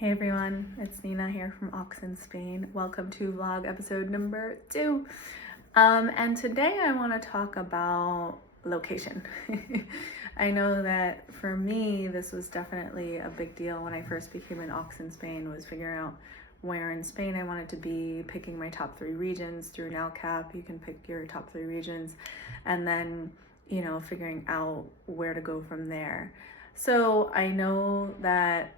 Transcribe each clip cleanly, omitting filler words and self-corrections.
Hey everyone, it's Nina here from Ox in Spain. Welcome to vlog episode number 2. And today I want to talk about location. I know that for me, this was definitely a big deal when I first became an Ox in Spain, was figuring out where in Spain I wanted to be, picking my top 3 regions through NALCAP. You can pick your top 3 regions, and then, figuring out where to go from there. So I know that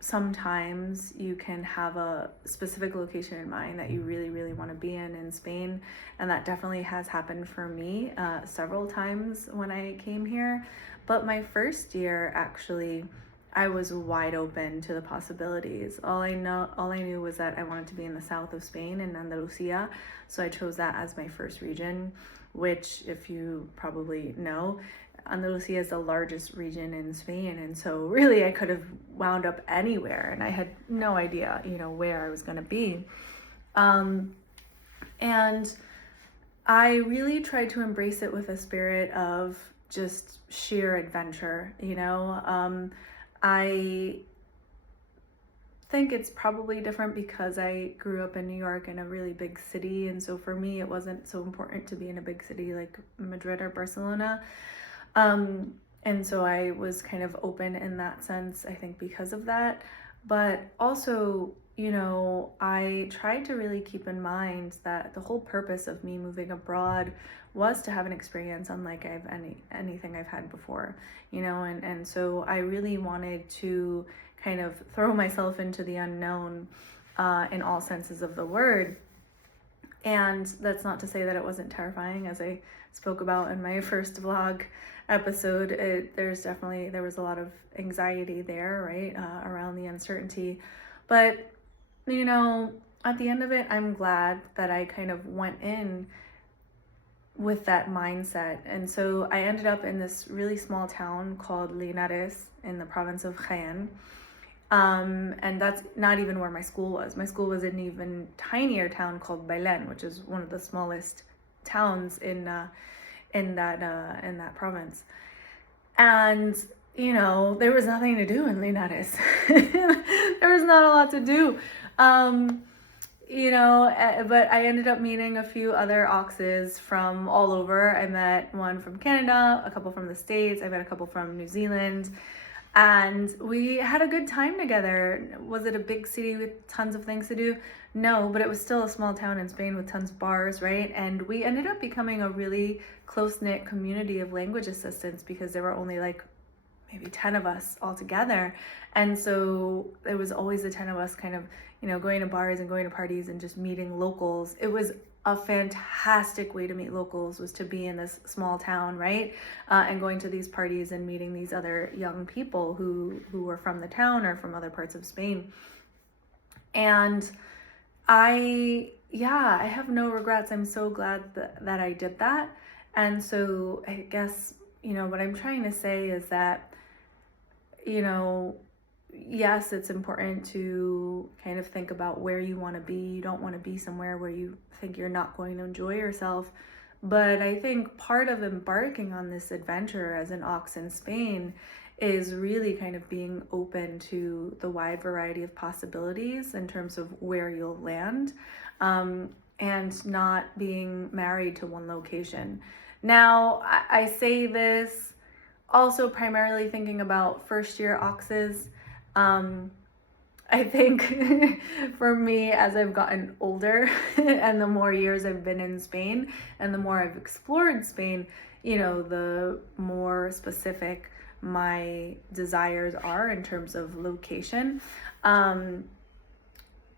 sometimes you can have a specific location in mind that you really, really want to be in Spain. And that definitely has happened for me several times when I came here. But my first year, actually, I was wide open to the possibilities. All I knew was that I wanted to be in the south of Spain, in Andalusia. So I chose that as my first region, which, if you probably know, Andalusia is the largest region in Spain, and so really I could have wound up anywhere, and I had no idea, where I was going to be. And I really tried to embrace it with a spirit of just sheer adventure. I think it's probably different because I grew up in New York in a really big city, and so for me it wasn't so important to be in a big city like Madrid or Barcelona. And so I was kind of open in that sense, I think, because of that. But also, I tried to really keep in mind that the whole purpose of me moving abroad was to have an experience unlike anything I've had before, and so I really wanted to kind of throw myself into the unknown in all senses of the word. And that's not to say that it wasn't terrifying, as I spoke about in my first vlog episode. There was a lot of anxiety there, right, around the uncertainty. But, at the end of it, I'm glad that I kind of went in with that mindset. And so I ended up in this really small town called Linares in the province of Jaén. And that's not even where my school was. My school was in an even tinier town called Belén, which is one of the smallest towns in that province. And there was nothing to do in Linares. There was not a lot to do. But I ended up meeting a few other Oxes from all over. I met one from Canada, a couple from the States. I met a couple from New Zealand. And we had a good time together. Was it a big city with tons of things to do? No, but it was still a small town in Spain with tons of bars, right? And we ended up becoming a really close-knit community of language assistants because there were only like maybe 10 of us all together. And so it was always the 10 of us kind of, going to bars and going to parties and just meeting locals. It was a fantastic way to meet locals, was to be in this small town, right? And going to these parties and meeting these other young people who were from the town or from other parts of Spain. And I have no regrets. I'm so glad that I did that. And so I guess, what I'm trying to say is that, yes, it's important to kind of think about where you want to be. You don't want to be somewhere where you think you're not going to enjoy yourself. But I think part of embarking on this adventure as an Ox in Spain is really kind of being open to the wide variety of possibilities in terms of where you'll land, and not being married to one location. Now, I say this also primarily thinking about first year Oxes. I think for me, as I've gotten older and the more years I've been in Spain and the more I've explored Spain, the more specific my desires are in terms of location.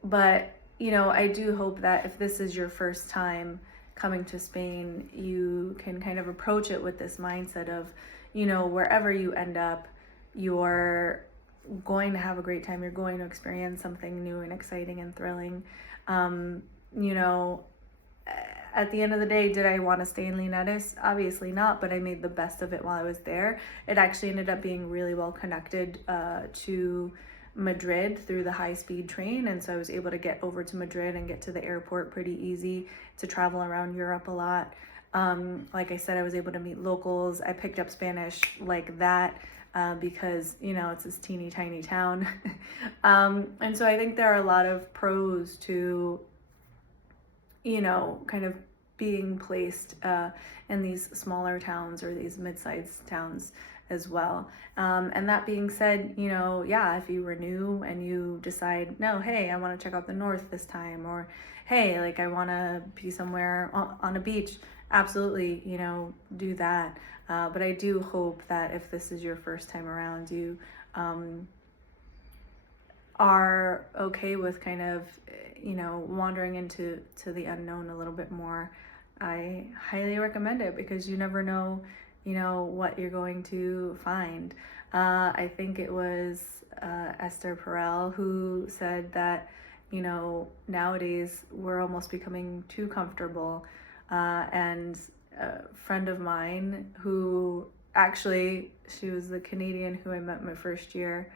But, I do hope that if this is your first time coming to Spain, you can kind of approach it with this mindset of, wherever you end up, you're going to have a great time. You're going to experience something new and exciting and thrilling. At the end of the day, did I want to stay in Linares? Obviously not, but I made the best of it while I was there. It actually ended up being really well connected to Madrid through the high-speed train, and so I was able to get over to Madrid and get to the airport pretty easy, to travel around Europe a lot. Like I said, I was able to meet locals. I picked up Spanish like that because, you know, it's this teeny tiny town. And so I think there are a lot of pros to, you know, kind of being placed in these smaller towns or these mid-sized towns as well. And that being said, you know, yeah, if you were new and you decide, no, hey, I want to check out the north this time, or hey, like I want to be somewhere on a beach, absolutely, you know, do that. But I do hope that if this is your first time around, you are okay with kind of, you know, wandering into the unknown a little bit more. I highly recommend it because you never know, you know, what you're going to find. I think it was Esther Perel who said that, you know, nowadays we're almost becoming too comfortable. And a friend of mine who actually, she was the Canadian who I met my first year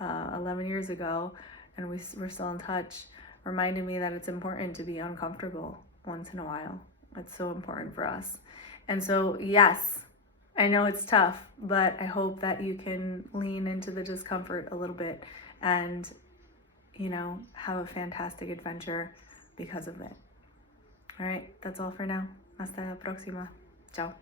11 years ago, and we're still in touch, reminded me that it's important to be uncomfortable once in a while. It's so important for us. And so, yes, I know it's tough, but I hope that you can lean into the discomfort a little bit and, you know, have a fantastic adventure because of it. All right, that's all for now. Hasta la próxima. Ciao.